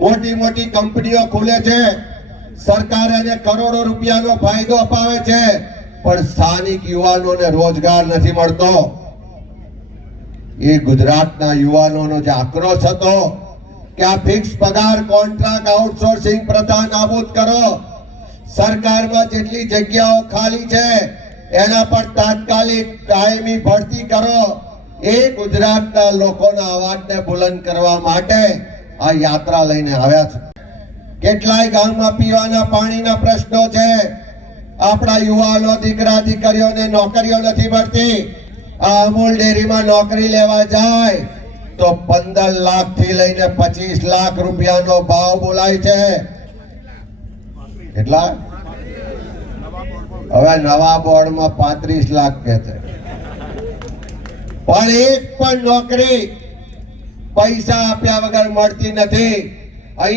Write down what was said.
મોટી મોટી કંપનીઓ ખુલે છે, સરકાર એને કરોડો રૂપિયાનો ફાયદો અપાવે છે, પણ સ્થાનિક યુવાનોને રોજગાર નથી મળતો। એ ગુજરાતના યુવાનોનો જે આક્રોશ હતો કે આ ફિક્સ પગાર કોન્ટ્રાક્ટ આઉટસોર્સિંગ પ્રથા નાબૂદ કરો, સરકારમાં જેટલી જગ્યાઓ ખાલી છે એના પર તાત્કાલિક કાયમી ભરતી કરો। એ ગુજરાતના લોકોના અવાજને બુલંદ કરવા માટે આ યાત્રા લઈને આવ્યા છે। કેટલાય ગામમાં પીવાના પાણીના પ્રશ્નો છે, આપણા યુવાનો દીકરા દીકરીઓને નોકરીઓ નથી મળતી। આ અમૂલ ડેરીમાં નોકરી લેવા જાય તો 15 લાખ થી લઈને 25 લાખ રૂપિયાનો ભાવ બોલાય છે। કેટલા? હવે નવા બોર્ડમાં 35 લાખ કહે છે, પણ એક પણ નોકરી પૈસા આપ્યા વગર મળતી નથી। અહીંયા